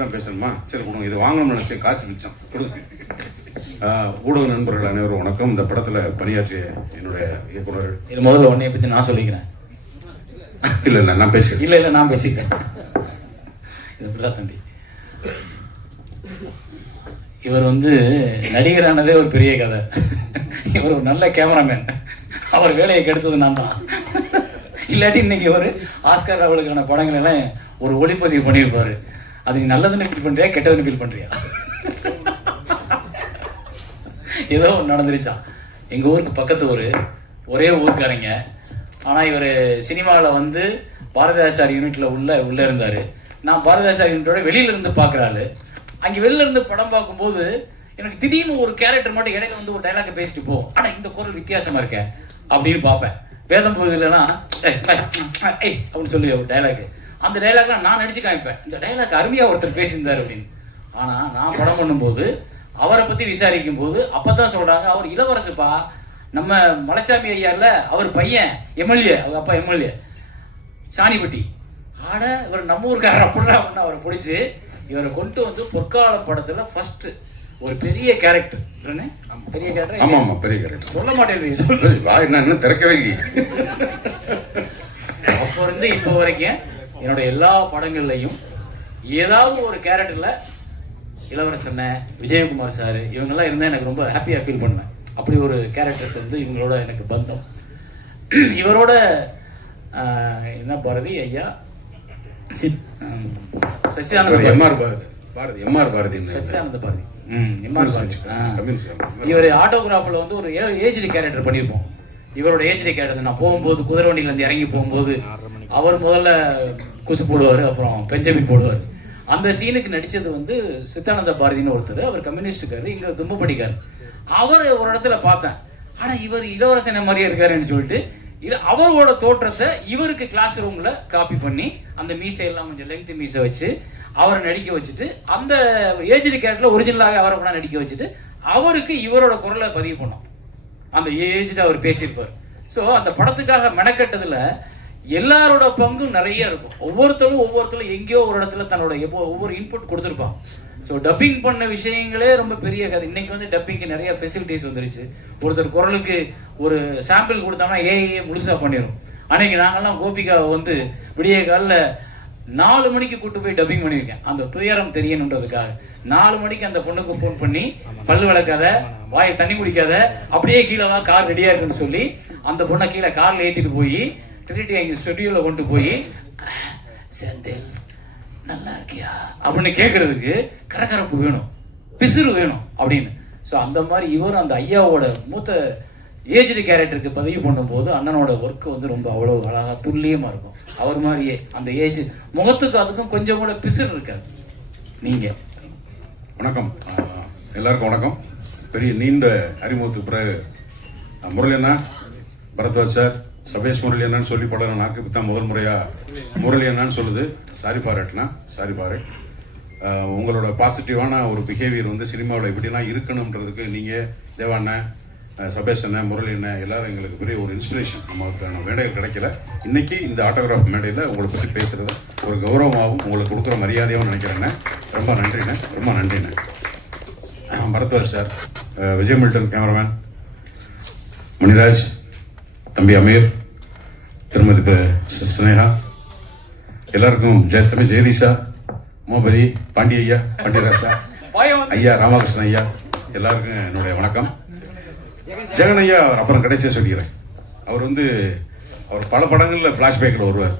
தான் பேசணுமா? சரி கொடுங்க. இது வாங்கணும்னு நினச்சேன். காசு மிச்சம். ஊடக நண்பர்கள் அனைவரும் வணக்கம். இந்த படத்தில் பணியாற்றிய என்னுடைய இயக்குனர். இது முதல்ல உன்னைய பத்தி நான் சொல்லிக்கிறேன். இல்லை இல்லை நான் பேசுகிறேன் இல்ல இல்ல நான் பேசிக்கிறேன். இது இப்படிதான் தம்பி. இவர் வந்து நடிகரானதே ஒரு பெரிய கதை. இவர் ஒரு நல்ல கேமராமேன். அவர் வேலையை கெடுத்தது நான் தான். இல்லாட்டி இன்னைக்கு ஒரு ஆஸ்கர் அவளுக்கான படங்கள் எல்லாம் ஒரு ஒளிப்பதிவு பண்ணியிருப்பாரு. அது நீ நல்லதுன்னு ஃபீல் பண்றியா கெட்டதுன்னு ஃபீல் பண்றியா? ஏதோ ஒன்று நடந்துருச்சான் எங்க ஊருக்கு பக்கத்து ஊர் ஒரே ஊருக்காரங்க. ஆனா இவர் சினிமாவில் வந்து பாரதிதாசார் யூனிட்ல உள்ள உள்ள இருந்தாரு. நான் பாரதிதாசார் யூனிட்டோட வெளியில இருந்து பார்க்குறாரு அங்கே வெளில இருந்து படம் பார்க்கும்போது எனக்கு திடீர்னு ஒரு கேரக்டர் மட்டும் இடையில வந்து ஒரு டைலாக பேசிட்டு போ. ஆனால் இந்த குரல் வித்தியாசமா இருக்கேன் அப்படின்னு பார்ப்பேன். வேதம் போகுதுலனா ஏய் அப்படின்னு சொல்லி ஒரு டைலாக் அந்த டைலாக்லாம் நான் நடிச்சு காமிப்பேன். இந்த டைலாக் அருமையா ஒருத்தர் பேசியிருந்தார் அப்படின்னு. ஆனா நான் படம் பண்ணும்போது அவரை பத்தி விசாரிக்கும் போது அப்பதான் சொல்றாங்க அவர் இளவரசுப்பா. நம்ம மலைச்சாமி ஐயார்ல அவர் பையன் எம்எல்ஏ அவங்க அப்பா எம்எல்ஏ சாணிப்பட்டி. ஆட இவர் நம்ம ஊருக்காரர் அப்படின்னா அப்படின்னு அவரை பிடிச்சி இவரை கொண்டு வந்து பொற்கால படத்துல ஃபர்ஸ்ட் ஒரு பெரிய கேரக்டர் பெரிய கேரக்டர் ஆமாம் ஆமாம் பெரிய கேரக்டர் சொல்ல மாட்டேன் சொல்லு வா என்ன திறக்கவே இல்லையே. அப்போ இருந்து இப்போ வரைக்கும் என்னோட எல்லா படங்கள்லையும் ஏதாவது ஒரு கேரக்டர்ல இளவரசன் விஜயகுமார் சார் இவங்கெல்லாம் இருந்தால் எனக்கு ரொம்ப ஹாப்பியாக ஃபீல் பண்ணேன் அப்படி ஒரு கேரக்டர்ஸ் வந்து இவங்களோட எனக்கு பந்தம். இவரோட என்ன பாரதி ஐயா? Sid Sachidananda MR Bharati. Bharati. MR Bharati Sachidananda Bharati. MR Bharathi. இவர் ஆட்டோகிராஃபில் வந்து ஒரு ஏஜ்டி கேரக்டர் பண்ணியிருப்போம். இவரோட ஏஜ்டி கேரக்டர் நான் போகும்போது குதிரை வண்டியில இருந்து இறங்கி போகும்போது அவர் முதல்ல குசு போடுவார் அப்புறம் பெஞ்சமின் போடுவார். அந்த சீனுக்கு நடித்தது வந்து சித்தானந்த பாரதின்னு ஒருத்தர். அவர் கம்யூனிஸ்டுக்காரு தும்பு தும்பப்படிக்காரு. அவர் ஒரு இடத்துல பார்த்தேன். ஆனால் இவர் இளவரசனை மாதிரியே இருக்காருன்னு சொல்லிட்டு இது அவரோட தோற்றத்தை இவருக்கு கிளாஸ் ரூமில் காப்பி பண்ணி அந்த மீசை எல்லாம் கொஞ்சம் லெங்க் மீசை வச்சு அவரை நடிக்க வச்சுட்டு அந்த ஏஜ்டு கேரக்டரில் ஒரிஜினலாகவே அவரை கூட நடிக்க வச்சுட்டு அவருக்கு இவரோட குரலை பதிவு பண்ணோம். அந்த ஏஜ்டு அவர் பேசியிருப்பார். ஸோ அந்த படத்துக்காக மெனக்கெட்டதில் எல்லாரோட பங்கும் நிறைய இருக்கும். ஒவ்வொருத்தரும் ஒவ்வொருத்தரும் எங்கேயோ ஒரு இடத்துல தன்னோட ஒவ்வொரு இன்புட் கொடுத்துருப்பான் ஸோ டப்பிங் பண்ண விஷயங்களே ரொம்ப பெரிய கதை. இன்னைக்கு வந்து டப்பிங்க்கு நிறைய ஃபெசிலிட்டிஸ் வந்துருச்சு. ஒருத்தர் குரலுக்கு ஒரு சாம்பிள் கொடுத்தோம்னா ஏஐயே முழுசா பண்ணிடும் அன்னைக்கு நாங்கெல்லாம் கோபிகாவை வந்து விடிய காலில் நாலு மணிக்கு கூட்டு போய் டப்பிங் பண்ணியிருக்கேன். அந்த துயரம் தெரியணுன்றதுக்காக. நாலு மணிக்கு அந்த பொண்ணுக்கு ஃபோன் பண்ணி பல்லு விளக்காத வாய் தண்ணி குடிக்காத அப்படியே கீழே தான் கார் ரெடியா இருக்குன்னு சொல்லி அந்த பொண்ணை கீழே கார்ல ஏத்திட்டு போய் ட்ரினிட்டி எங்க ஸ்டுடியோல கொண்டு போய் செந்தில் நல்லா இருக்கியா? அப்படின்னு கேட்குறதுக்கு கரகரப்பு வேணும் பிசுறு வேணும் அப்படின்னு. ஸோ அந்த மாதிரி இவர் அந்த ஐயாவோட மூத்த ஏஜ்டு கேரக்டருக்கு பதிவு பண்ணும்போது அண்ணனோட ஒர்க்கு வந்து ரொம்ப அவ்வளோ அழகா துல்லியமாக இருக்கும். அவர் மாதிரியே அந்த ஏஜ் முகத்துக்கு அதுக்கும் கொஞ்சம் கூட பிசுறு இருக்காது. நீங்கள் வணக்கம். எல்லாருக்கும் வணக்கம். பெரிய நீண்ட அறிமுகத்துக்கு பிறகு ஆஹ், முரளி அண்ணா பரத்வாஜ் சார் சபேஷ் முரளி என்னன்னு சொல்லி போட நாக்கு தான் முதல் முறையாக முரளி என்னன்னு சொல்லுது. சாரி பாராட்டுனா சாரி பாரு உங்களோட பாசிட்டிவான ஒரு பிஹேவியர் வந்து சினிமாவில் எப்படிலாம் இருக்கணுன்றதுக்கு நீங்கள் தேவா சபேஷ் அண்ணன் முரளி அண்ணன் எல்லாரும் எங்களுக்கு பெரிய ஒரு இன்ஸ்பிரேஷன் நமக்கான மேடைகள் கிடைக்கல. இன்னைக்கு இந்த ஆட்டோகிராஃப் மேடையில் உங்களை பற்றி பேசுகிறத ஒரு கௌரவமாகவும் உங்களுக்கு கொடுக்குற மரியாதையாகவும் நினைக்கிறேண்ணே. ரொம்ப நன்றிண்ணே ரொம்ப நன்றிண்ணே. மருத்துவர் சார் விஜய் மில்டன் கேமராமேன் மணிராஜ். தம்பி அமீர் திருமதி சினேகா எல்லாருக்கும் ஜெய தம்பி ஜெயதீஷா மோபதி பாண்டிய ஐயா பாண்டியராசா ஐயா ராமகிருஷ்ணன் ஐயா எல்லாருக்கும் என்னுடைய வணக்கம். ஜெகன் ஐயா அப்புறம் கடைசியாக சொல்லிக்கிறேன். அவர் வந்து அவர் பல படங்களில் ஃப்ளாஷ்பேக்கில் வருவார்.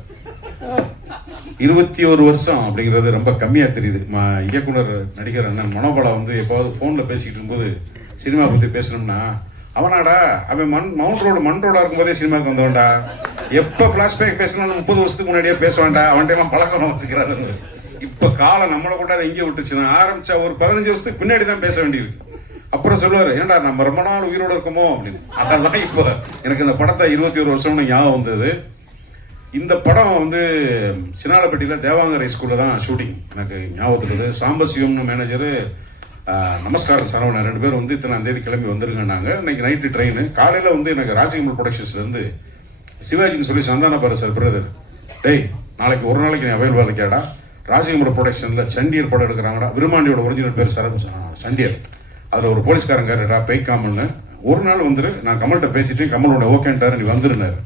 இருபத்தி ஒரு வருஷம் அப்படிங்கிறது ரொம்ப கம்மியாக தெரியுது. ம இயக்குனர் நடிகர் அண்ணன் மனோபலா வந்து எப்போவது ஃபோனில் பேசிக்கிட்டு இருக்கும்போது சினிமா பற்றி பேசணும்னா அவனாடா அவன் மண் மவுண்ட் ரோடு மண் ரோடாக இருக்கும்போதே சினிமாவுக்கு வந்தவன்டா. எப்போ ஃப்ளாஷ்பேக் பேசினாலும் முப்பது வருஷத்துக்கு முன்னாடியே பேச வேண்டாம். அவன்கிட்ட பழக்கம் வச்சுக்கிறாரு. இப்போ காலம் நம்மளை கொண்டாது எங்கே விட்டுச்சுன்னா ஆரம்பிச்சா ஒரு பதினஞ்சு வருஷத்துக்கு பின்னாடி தான் பேச வேண்டியிருக்கு. அப்புறம் சொல்லுவார் ஏன்டா நம்ம ரொம்ப நாள் உயிரோடு இருக்கோமோ? அப்படின்னு. அதெல்லாம் இப்போ எனக்கு இந்த படத்தை இருபத்தி ஒரு வருஷம்னு ஞாபகம் வந்தது. இந்த படம் வந்து சின்னாலப்பட்டியில் தேவாங்கரை ஸ்கூலில் தான் ஷூட்டிங் எனக்கு ஞாபகத்துக்கு சாம்பசிவம்னு மேனேஜரு நமஸ்காரம் சரவணன். ரெண்டு பேர் வந்து இத்தனாம் தேதி கிளம்பி வந்துருங்கன்னாங்க இன்னைக்கு நைட்டு ட்ரெயின் காலையில் வந்து எனக்கு ராஜகமல் ப்ரொடக்ஷன்ஸ்லேருந்து சிவாஜின்னு சொல்லி சந்தான பாரு சார் பிரதர் டேய் நாளைக்கு ஒரு நாளைக்கு நீ அவைலபிள் இருக்கியாடா? ராஜகுமார ப்ரொடக்ஷனில் சண்டியர் படம் எடுக்கிறாங்கடா. விருமாண்டியோட ஒரிஜினல் பேர் சர சண்டியர். அதில் ஒரு போலீஸ்காரங்காரடா பெய்க்காமல்னு. ஒரு நாள் வந்துரு நான் கமல்கிட்ட பேசிட்டு கமலோட ஓகேன்ட்டார் நீ வந்துருனாரு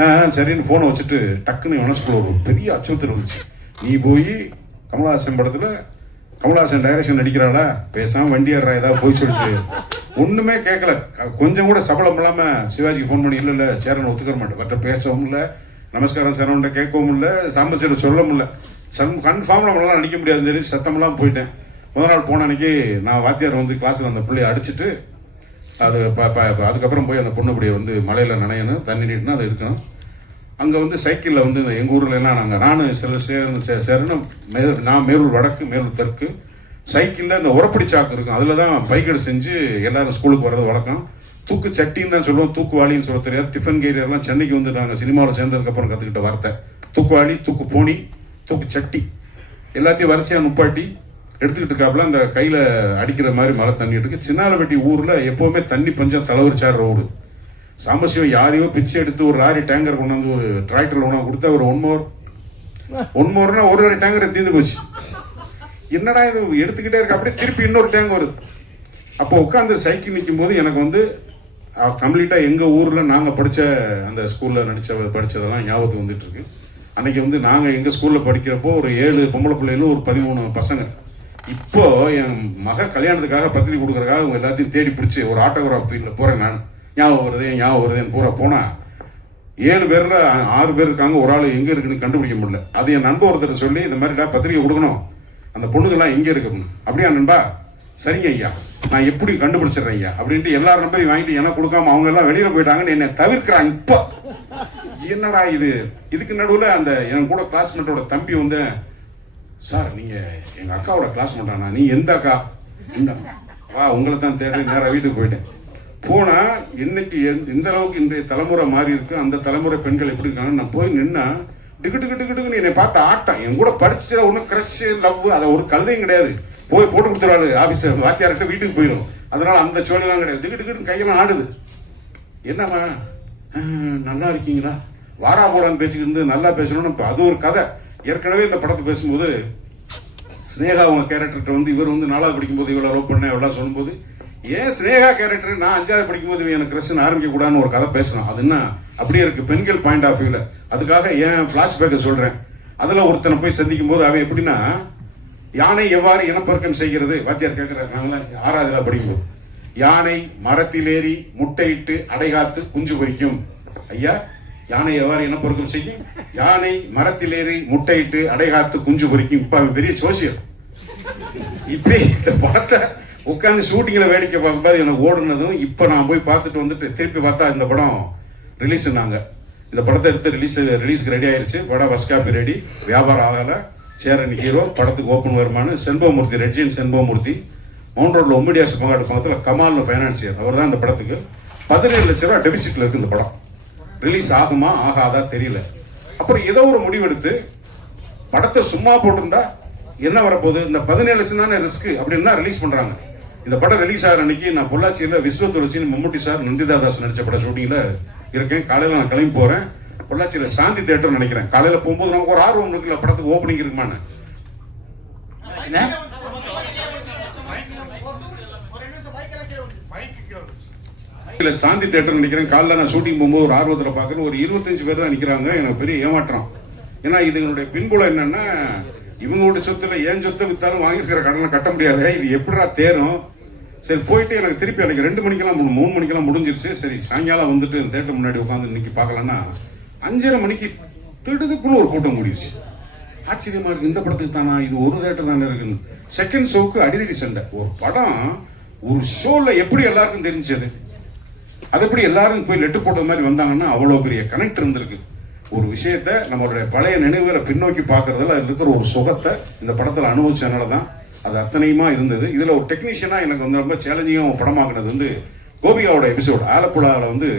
ஆ சரின்னு ஃபோனை வச்சுட்டு டக்குன்னு மனசுக்குள்ள ஒரு பெரிய அச்சுறுத்தல் இருந்துச்சு நீ போய் கமலஹாசன் படத்தில் கமலஹாசன் டைரக்ஷன் நடிக்கிறாளா பேசாம வண்டியார் ஏதாவது போய் சொல்லிட்டு. ஒண்ணுமே கேட்கல கொஞ்சம் கூட சபலம் இல்லாம சிவாஜிக்கு ஃபோன் பண்ணி இல்ல இல்ல சேரன் ஒத்துக்கிற மாட்டேன். பேசவும் இல்ல. நமஸ்காரம் சேரன்ட்ட கேட்கவும் இல்ல. சாம்பசிட்ட சொல்லவும் இல்ல. சம் கன்ஃபார்ம் நம்மளால நடிக்க முடியாதுன்னு தெரிஞ்சு சத்தமெல்லாம் போயிட்டேன். முதல் நாள் போன அன்னைக்கு நான் வாத்தியார் வந்து கிளாஸ்ல அந்த பிள்ளைய அடிச்சிட்டு அது அதுக்கப்புறம் போய் அந்த பொண்ணுபடியை வந்து மலையில நனையணும் தண்ணி நீட்டுனா அது இருக்கணும். அங்கே வந்து சைக்கிளில் வந்து எங்கள் ஊரில் என்ன நாங்கள் நானும் சில சேரணும் சே- சேரணும் மே நான் மேலூர் வடக்கு மேலூர் தெற்கு. சைக்கிளில் இந்த உரப்படி சாக்கு இருக்கும். அதில் தான் பைக்கெடு செஞ்சு எல்லாரும் ஸ்கூலுக்கு வர்றது வழக்கம். தூக்கு சட்டின்னு தான் சொல்லுவோம். தூக்குவாளின்னு சொல்ல தெரியாது. டிஃபன் கேரியர்லாம் சென்னைக்கு வந்து நாங்கள் சினிமாவில் சேர்ந்ததுக்கப்புறம் கற்றுக்கிட்ட வார்த்தை. தூக்குவாளி தூக்கு போனி தூக்கு சட்டி. எல்லாத்தையும் வரிசையாக நுப்பாட்டி எடுத்துக்கிட்டு இருக்காப்புல அந்த கையில் அடிக்கிற மாதிரி மழை தண்ணி இருக்குது சின்னாலப்பட்டி ஊரில் எப்போவுமே தண்ணி பஞ்சம் தலைவரிச்சாடுற ஊர் சாம்பசிவம் யாரையோ பிச்சை எடுத்து ஒரு லாரி டேங்கர் கொண்டாந்து ஒரு டிராக்டர்ல கொண்டாந்து கொடுத்தா ஒரு ஒன் மோர் ஒன் மோர்னா ஒரு லாரி டேங்கர் தீர்ந்து போச்சு. என்னடா இது? எடுத்துக்கிட்டே இருக்கு. அப்படியே திருப்பி இன்னொரு டேங்க் வருது. அப்போ உட்காந்து சைக்கிள் நிற்கும் போது எனக்கு வந்து கம்ப்ளீட்டா எங்க ஊர்ல நாங்க படிச்ச அந்த ஸ்கூல்ல நடிச்ச படிச்சதெல்லாம் ஞாபகத்துக்கு வந்துட்டு இருக்கு அன்னைக்கு வந்து நாங்க எங்க ஸ்கூல்ல படிக்கிறப்போ ஒரு ஏழு பொம்பளை பிள்ளைகளும் ஒரு பதிமூணு பசங்க. இப்போ என் மக கல்யாணத்துக்காக பத்திரிக்கை கொடுக்கறதுக்காக அவங்க எல்லாத்தையும் தேடி பிடிச்சி ஒரு ஆட்டோகிராஃப் ஃபீல்டில் போறேன் நான். ஞாபகம் வருது ஞாபகம் வருதுன்னு பூரா போனால் ஏழு பேரில் ஆறு பேர் இருக்காங்க ஒரு ஆள் எங்கே இருக்குன்னு கண்டுபிடிக்க முடியல. அது என் நண்பர் ஒருத்தர் சொல்லி இந்த மாதிரிடா பத்திரிக்கை கொடுக்கணும். அந்த பொண்ணுங்கெல்லாம் எங்கே இருக்குன்னு அப்படியா நண்பா? சரிங்க ஐயா. நான் எப்படி கண்டுபிடிச்சிடுறேன் ஐயா? அப்படின்ட்டு எல்லா நம்பரையும் வாங்கிட்டு என்ன கொடுக்காம அவங்க எல்லாம் வெளியில் போயிட்டாங்கன்னு என்னை தவிர்க்கிறாங்க இப்போ. என்னடா இது? இதுக்கு நடுவில் அந்த என் கூட கிளாஸ்மேட்டோட தம்பி வந்து சார் நீங்கள் எங்கள் அக்காவோட கிளாஸ்மேட்டானா நீ எந்த அக்கா? இந்த வா உங்களை தான் தேடி நேராக வீட்டுக்கு போயிட்டேன். போனா இன்னைக்கு எந்த- அளவுக்கு இன்றைய தலைமுறை மாறி இருக்கு. அந்த தலைமுறை பெண்கள் எப்படி இருக்காங்க? நான் போய் நின்னா டிக்கு டிக்கு டிக்கு என்னை பார்த்து ஆட்டம். என் கூட படிச்சத ஒன்றும் கிரஷ் லவ் அதை ஒரு கழுதையும் கிடையாது. போய் போட்டு கொடுத்துருவாரு ஆபீஸ் வாத்தியார்கிட்ட வீட்டுக்கு போயிடும் அதனால அந்த சோழலாம் கிடையாது. டிக்கு டிக்கு கையெல்லாம் ஆடுது. என்னம்மா? நல்லா இருக்கீங்களா? வாடா போடான்னு பேசிக்கிட்டு இருந்து நல்லா பேசணும்னு அது ஒரு கதை. ஏற்கனவே இந்த படத்தை பேசும்போது ஸ்னேகா அவங்க கேரக்டர்கிட்ட வந்து இவர் வந்து நாலாவது படிக்கும்போது இவ்வளோ லவ் பண்ண எவ்வளோ சொல்லும்போது ஏன் ஸ்னேகா கேரக்டர் நான் அஞ்சாவது படிக்கும்போது எனக்கு கிரஷன் ஆரம்பிக்க கூடாதுன்னு ஒரு கதை பேசணும் அது என்ன? அப்படியே இருக்கு. பெண்கள் பாயிண்ட் ஆஃப் வியூல அதுக்காக ஏன் பிளாஷ்பேக்கை சொல்றேன். அதுல ஒருத்தனை போய் சந்திக்கும் போது அவன் எப்படின்னா யானை எவ்வாறு இனப்பெருக்கம் செய்கிறது? வாத்தியார் கேட்கிறார் நாங்களாம் ஆறாவதுல படிக்கும்போது. யானை மரத்திலேறி முட்டையிட்டு அடைகாத்து குஞ்சு பொரிக்கும் ஐயா யானை எவ்வாறு இனப்பெருக்கம் செய்யும்? யானை மரத்திலேறி முட்டையிட்டு அடைகாத்து குஞ்சு பொரிக்கும் இப்ப அவன் பெரிய சோசியல். இப்படி இந்த படத்தை உட்காந்து ஷூட்டிங்கில் வேடிக்கை பார்க்கும்போது எனக்கு ஓடுனதும் இப்போ நான் போய் பார்த்துட்டு வந்துட்டு திருப்பி பார்த்தா இந்த படம் ரிலீஸ் நாங்கள் இந்த படத்தை எடுத்து ரிலீஸ் ரிலீஸ்க்கு ரெடி ஆயிருச்சு. படம் ஃபஸ்ட் காப்பி ரெடி வியாபாரம் ஆகலை. சேரன் ஹீரோ படத்துக்கு ஓப்பன் வருமானு செண்பகமூர்த்தி ரெட்ஜின் செண்பகமூர்த்தி. மவுண்ட் ரோட்ல ஒம்படியாசு பங்காடு பக்கத்தில் கமால்னு ஃபைனான்சியர் அவர் தான் இந்த படத்துக்கு. பதினேழு லட்ச ரூபா டெபிசிட்ல இருக்கு இந்த படம். ரிலீஸ் ஆகுமா ஆகாதா தெரியல. அப்புறம் ஏதோ ஒரு முடிவெடுத்து படத்தை சும்மா போட்டிருந்தா என்ன வரப்போகுது? இந்த பதினேழு லட்சம் தானே ரிஸ்க் அப்படின்னு தான் ரிலீஸ் பண்ணுறாங்க இந்த படம் ரிலீஸ் ஆகிற அன்னைக்கு நான் பொள்ளாச்சியில் விஸ்வத்துரசின்னு மம்முட்டி சார் நந்திதா தாஸ் நடிச்ச படம் ஷூட்டிங்ல இருக்கேன். காலையில நான் கிளம்பி போறேன். பொள்ளாச்சியில் சாந்தி தேட்டர் நினைக்கிறேன். காலையில போகும்போது நமக்கு ஒரு ஆர்வம் இருக்குல்ல படத்துக்கு ஓப்பனிங் இருக்குமான்னு. சாந்தி தேட்டர் நினைக்கிறேன். காலைல நான் ஷூட்டிங் போகும்போது ஒரு ஆர்வத்துல பார்க்கறேன் ஒரு இருபத்தஞ்சு பேர் தான் நிக்கிறாங்க. எனக்கு பெரிய ஏமாற்றம். ஏன்னா இதுங்களுடைய பின்புலம் என்னன்னா இவங்களோட சொத்துல ஏன் சொத்தை வித்தாலும் வாங்கியிருக்கிற கடனை கட்ட முடியாது. இது எப்படிடா தேரும்? சரி போயிட்டு எனக்கு திருப்பி எனக்கு ரெண்டு மணிக்கெல்லாம் மூணு மூணு மணிக்கெல்லாம் முடிஞ்சிருச்சு. சரி சாயங்காலம் வந்துட்டு தேட்டர் முன்னாடி உட்காந்து இன்னைக்கு பார்க்கலன்னா அஞ்சரை மணிக்கு திடுதுக்குன்னு ஒரு கூட்டம் கூடிடுச்சு ஆச்சரியமா இருக்கு இந்த படத்துக்கு தானா இது ஒரு தேட்டர் தானே இருக்குன்னு. செகண்ட் ஷோவுக்கு அடிதடி சண்டை. ஒரு படம் ஒரு ஷோல எப்படி எல்லாருக்கும் தெரிஞ்சது அது? எப்படி எல்லாரும் போய் லெட்டு போட்டது மாதிரி வந்தாங்கன்னா அவ்வளோ பெரிய கனெக்ட் இருந்திருக்கு. ஒரு விஷயத்த நம்மளுடைய பழைய நினைவுகளை பின்னோக்கி பார்க்கறதுல அதில் இருக்கிற ஒரு சுகத்தை இந்த படத்தில் அனுபவிச்சதுனால தான் அது அத்தனையுமா இருந்தது. இதில் ஒரு டெக்னீஷியனாக எனக்கு வந்து ரொம்ப சேலஞ்சிங்காக படமாக்குனது வந்து கோபிகாவோட எபிசோடு ஆலப்புழாவில் வந்து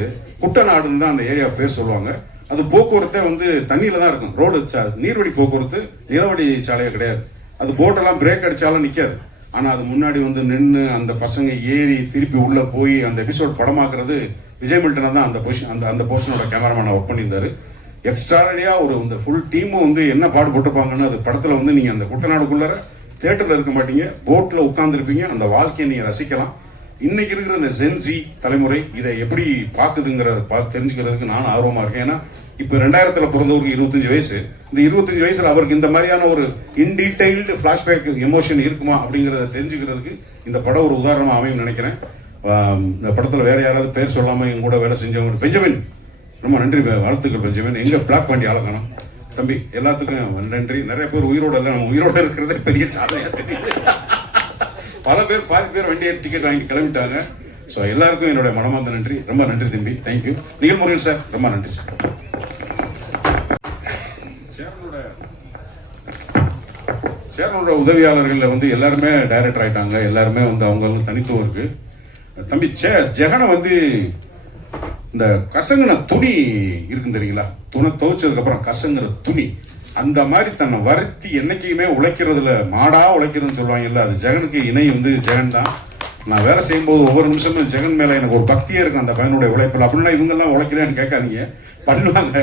குட்டநாடுன்னு தான் அந்த ஏரியா பேர் சொல்லுவாங்க. அது போக்குவரத்தே வந்து தண்ணியில தான் இருக்கும். ரோடு நீர்வழி போக்குவரத்து நிலவடி சாலையே கிடையாது. அது போட்டெல்லாம் பிரேக் அடிச்சாலும் நிற்காது ஆனால் அது முன்னாடி வந்து நின்று அந்த பசங்க ஏறி திருப்பி உள்ள போய் அந்த எபிசோட் படமாக்குறது விஜய் மில்டனை தான் அந்த பொசிஷன் அந்த அந்த போர்ஷனோட கேமராமேனை ஒர்க் பண்ணியிருந்தாரு. எக்ஸ்ட்ராடியா ஒரு இந்த ஃபுல் டீமும் வந்து என்ன பாடுபட்டிருப்பாங்கன்னு அது படத்தில் வந்து நீங்கள் அந்த குட்டநாடுக்குள்ளார தேட்டரில் இருக்க மாட்டீங்க போட்டில் உட்காந்துருப்பீங்க அந்த வாழ்க்கையை நீங்கள் ரசிக்கலாம். இன்னைக்கு இருக்கிற இந்த ஜென்சி தலைமுறை இதை எப்படி பார்க்குதுங்கிறத பார்த்து தெரிஞ்சுக்கிறதுக்கு நான் ஆர்வமாக இருக்கேன். ஏன்னா இப்போ ரெண்டாயிரத்தில் பிறந்தவருக்கு இருபத்தஞ்சு வயசு. இந்த இருபத்தஞ்சு வயசில் அவருக்கு இந்த மாதிரியான ஒரு இன்டீடைல்டு ஃப்ளாஷ்பேக் எமோஷன் இருக்குமா அப்படிங்கிறத தெரிஞ்சுக்கிறதுக்கு இந்த படம் ஒரு உதாரணமாக அமையும் நினைக்கிறேன். இந்த படத்தில் வேற யாராவது பேர் சொல்லாமல் எங்க கூட வேலை செஞ்சவங்க. பெஞ்சமின் ரொம்ப நன்றி வாழ்த்துக்கள் பெஞ்சமின். எங்கே பிளாக் பண்ணி ஆளக்கணும் தம்பி எல்லாத்துக்கும் நன்றி. நிறைய பேர் உயிரோட இல்லை நம்ம உயிரோட இருக்கிறதே பெரிய சாதனையா தெரியுது. பல பேர் பாதி பேர் வண்டியை டிக்கெட் வாங்கி கிளம்பிட்டாங்க. ஸோ எல்லாருக்கும் என்னுடைய மனமார்ந்த நன்றி. ரொம்ப நன்றி தம்பி. தேங்க்யூ முருகன் சார் ரொம்ப நன்றி சார். சேரனோட சேரனோட உதவியாளர்களில் வந்து எல்லாருமே டைரக்டர் ஆயிட்டாங்க. எல்லாருமே வந்து அவங்களும் தனித்துவம் இருக்கு. தம்பி சே ஜெகனை வந்து இந்த கசங்கின துணி இருக்கும் தெரியுங்களா? துணை துவைச்சதுக்கப்புறம் கசங்கிற துணி. அந்த மாதிரி தன்னை வருத்தி என்னைக்குமே உழைக்கிறதுல மாடாக உழைக்கிறதுன்னு சொல்லுவாங்கல்ல அது ஜெகனுக்கு இணை வந்து ஜெகன் தான். நான் வேலை செய்யும்போது ஒவ்வொரு நிமிஷமும் ஜெகன் மேலே எனக்கு ஒரு பக்தியே இருக்கும் அந்த பையனுடைய உழைப்பில். அப்படின்னா இவங்கெல்லாம் உழைக்கலன்னு கேட்காதீங்க. பண்ணுவாங்க.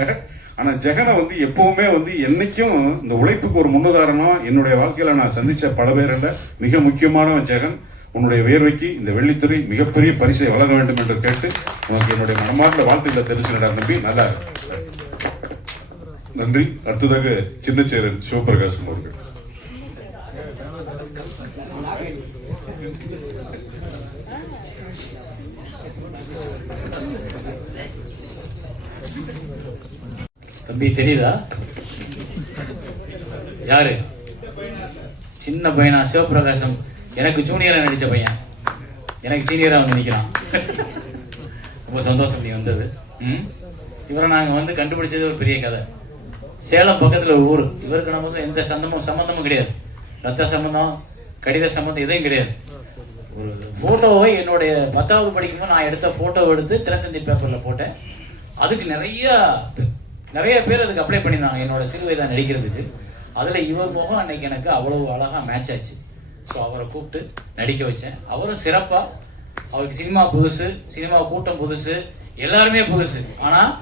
ஆனால் ஜெகனை வந்து எப்பவுமே வந்து என்னைக்கும் இந்த உழைப்புக்கு ஒரு முன்னுதாரணம். என்னுடைய வாழ்க்கையில் நான் சந்தித்த பல பேரில் மிக முக்கியமானவன் ஜெகன். உன்னுடைய வேர்வைக்கு இந்த வெள்ளித்துறை மிகப்பெரிய பரிசை வழங்க வேண்டும் என்று கேட்டு உனக்கு என்னுடைய மனமார்ந்த வாழ்த்துக்களை தெரிவிச்சுடா நம்பி. நல்லா இருக்கு. நன்றி. அடுத்ததாக சின்னச்சேரன் சிவபிரகாசம் அவர்கள். தம்பி தெரியுதா? யாரு? சின்ன பையனா சிவபிரகாசம் எனக்கு ஜூனியராக நடித்த பையன். எனக்கு சீனியராக வந்து நிக்கிறான். ரொம்ப சந்தோஷம் நீ வந்தது. ம்? இவரை நாங்கள் வந்து கண்டுபிடிச்சது ஒரு பெரிய கதை. சேலம் பக்கத்தில் ஒரு ஊர். இவருக்கு நமக்கு எந்த சந்தமும் சம்மந்தமும் கிடையாது. ரத்த சம்மந்தம் கடித சம்மந்தம் எதுவும் கிடையாது. ஒரு ஃபோட்டோவை என்னுடைய பத்தாவது படிக்கும்போது நான் எடுத்த ஃபோட்டோவை எடுத்து தினத்தந்தி பேப்பரில் போட்டேன். அதுக்கு நிறைய நிறைய பேர் அதுக்கு அப்ளை பண்ணியிருந்தாங்க. என்னோட சிறுவை தான் நடிக்கிறதுக்கு அதில் இவர் முகம் அன்னைக்கு எனக்கு அவ்வளோ அழகாக மேட்ச் ஆச்சு. ஸோ அவரை கூப்பிட்டு நடிக்க வச்சேன். அவரும் சிறப்பாக அவருக்கு சினிமா புதுசு சினிமா கூட்டம் புதுசு எல்லாருமே புதுசு. ஆனால்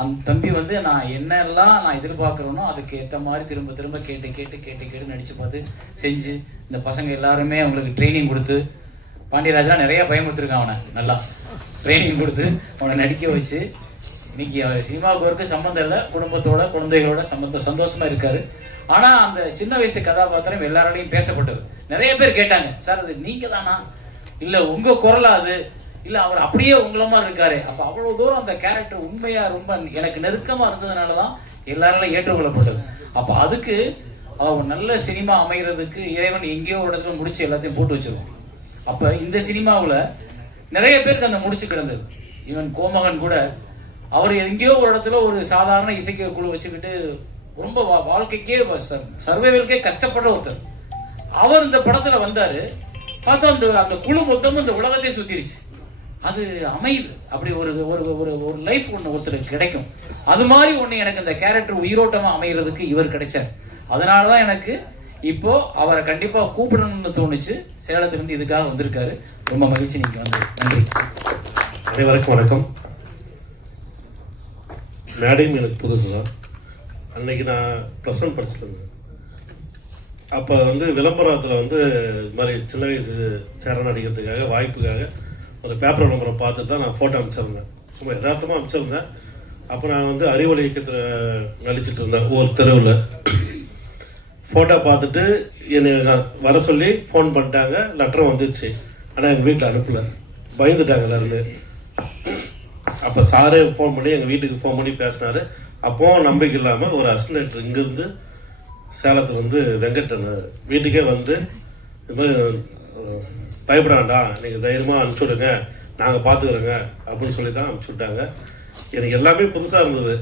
அந்த தம்பி வந்து நான் என்னெல்லாம் நான் எதிர்பார்க்குறேனோ அதுக்கு ஏற்ற மாதிரி திரும்ப திரும்ப கேட்டு கேட்டு கேட்டு கேட்டு நடித்து பார்த்து செஞ்சு இந்த பசங்க எல்லாருமே அவங்களுக்கு ட்ரைனிங் கொடுத்து பாண்டியராஜா நிறைய பயமுறுத்திருக்கான் அவனை நல்லா. ட்ரைனிங் கொடுத்து அவனை நடிக்க வச்சு இன்னைக்கு அவர் சினிமாவுக்கு வரைக்கும் சம்மந்தம் இல்லை குடும்பத்தோட குழந்தைகளோட சம்மந்தம் சந்தோஷமா இருக்காரு. ஆனால் அந்த சின்ன வயசு கதாபாத்திரம் எல்லாரோடையும் பேசப்பட்டது. நிறைய பேர் கேட்டாங்க சார் அது நீங்க தானா இல்ல உங்க குரலா அது இல்ல அவர் அப்படியே உங்கள மாதிரி இருக்காரு அப்ப அவ்வளவு தூரம் அந்த கேரக்டர் உண்மையா ரொம்ப எனக்கு நெருக்கமா இருந்ததுனாலதான் எல்லாராலும் ஏற்றுக்கொள்ளப்பட்டது அப்ப அதுக்கு அவன் நல்ல சினிமா அமைகிறதுக்கு இறைவன் எங்கேயோ ஒரு இடத்துல முடிச்சு எல்லாத்தையும் போட்டு வச்சிருவோம் அப்ப இந்த சினிமாவில் நிறைய பேருக்கு அந்த முடிச்சு கிடந்தது இவன் கோமகன் கூட அவர் எங்கேயோ ஒரு இடத்துல ஒரு சாதாரண இசைக்கு குழு வச்சுக்கிட்டு ரொம்ப வா- வாழ்க்கைக்கே சர்வைவலுக்கே கஷ்டப்படுற ஒருத்தர் அவர் இந்த படத்துல வந்தாரு. பார்த்தா அந்த அந்த குழு மொத்தமும் இந்த உலகத்தை சுத்திருச்சு. அது அமையுது அப்படி ஒரு ஒரு ஒரு ஒரு லைஃப் ஒன்று ஒருத்தருக்கு கிடைக்கும். அது மாதிரி ஒன்று எனக்கு இந்த கேரக்டர் உயிரோட்டமாக அமைகிறதுக்கு இவர் கிடைச்சார். அதனால தான் எனக்கு இப்போ அவரை கண்டிப்பாக கூப்பிடணும்னு தோணுச்சு. சேலத்திலிருந்து இதுக்காக வந்திருக்காரு. ரொம்ப மகிழ்ச்சி நீங்கள் வந்து. நன்றி. அனைவருக்கும் வணக்கம். மேடையும் எனக்கு புதுசு தான் அன்னைக்கு நான் ப்ளஸ் ஒன் படிச்சுட்டு இருந்தேன். அப்போ வந்து விளம்பரத்தில் வந்து இது மாதிரி சின்ன வயசு சேரன் அடிக்கிறதுக்காக வாய்ப்புக்காக ஒரு பேப்பர் விளம்பரம் பார்த்துட்டு தான் நான் ஃபோட்டோ அமைச்சிருந்தேன். சும்மா யதார்த்தமாக அமைச்சிருந்தேன். அப்போ நான் வந்து அறிவொளி இயக்கத்தில் நடிச்சிட்டு இருந்தேன் ஒரு தெருவில். ஃபோட்டோ பார்த்துட்டு என்னை நான் வர சொல்லி ஃபோன் பண்ணிட்டாங்க. லெட்டரும் வந்துடுச்சு ஆனால் எங்கள் வீட்டில் அனுப்பலை. பயந்துட்டாங்க எல்லாருமே. அப்போ சாரே ஃபோன் பண்ணி எங்கள் வீட்டுக்கு ஃபோன் பண்ணி பேசினாரு. அப்போது நம்பிக்கை இல்லாமல் ஒரு அசிஸ்டன்ட் இங்கேருந்து சேலத்தில் வந்து வெங்கட்டன் வீட்டுக்கே வந்து இது மாதிரி பயப்பட வேண்டாம் நீங்கள் தைரியமாக அனுப்பிச்சி விடுங்க. நாங்கள் பார்த்துக்குறோங்க அப்படின்னு சொல்லி தான் அனுப்பிச்சி விட்டாங்க. எனக்கு எல்லாமே புதுசாக இருந்தது.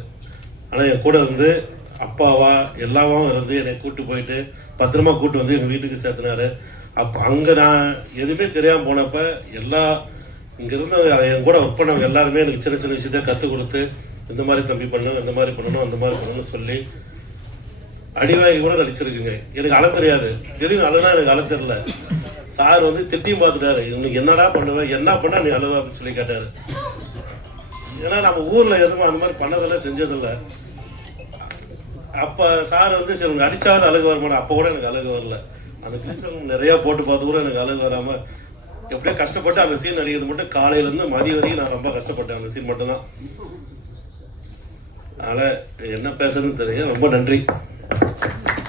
ஆனால் என் கூட இருந்து அப்பாவா எல்லாவும் இருந்து என்னை கூட்டு போயிட்டு பத்திரமா கூட்டு வந்து எங்கள் வீட்டுக்கு சேர்த்துனாரு. அப்போ அங்கே நான் எதுவுமே தெரியாமல் போனப்போ எல்லா இங்கேருந்து என் கூட ஒர்க் பண்ணவங்க எல்லாருமே எனக்கு சின்ன சின்ன விஷயத்த கற்றுக் கொடுத்து இந்த மாதிரி தம்பி பண்ணணும் இந்த மாதிரி பண்ணணும் அந்த மாதிரி பண்ணணும்னு சொல்லி அடிவாங்கி கூட நடிச்சிருக்குங்க. எனக்கு அழ தெரியாது. திடீர்னு அழுனா எனக்கு அழ தெரியல. சார் வந்து திட்டியும் பார்த்துட்டாரு. இன்னைக்கு என்னடா பண்ணுவேன் என்ன பண்ண நீ அழுவ அப்படின்னு சொல்லி கேட்டாரு. ஏன்னா நம்ம ஊர்ல எதுவும் அந்த மாதிரி பண்ணதில்லை செஞ்சதில்லை. அப்போ சார் வந்து சரி உங்க அடிச்சாவது அழுகு வருமானம் அப்போ கூட எனக்கு அழுகு வரல. அந்த பீசன் நிறைய போட்டு பார்த்து கூட எனக்கு அழுகு வராமல் எப்படியோ கஷ்டப்பட்டு அந்த சீன் நடிக்கிறது மட்டும் காலையிலேருந்து மதியம் வரைக்கும் நான் ரொம்ப கஷ்டப்பட்டேன். அந்த சீன் மட்டும்தான். அதனால் என்ன பேசுறதுன்னு தெரியும் ரொம்ப நன்றி. 何?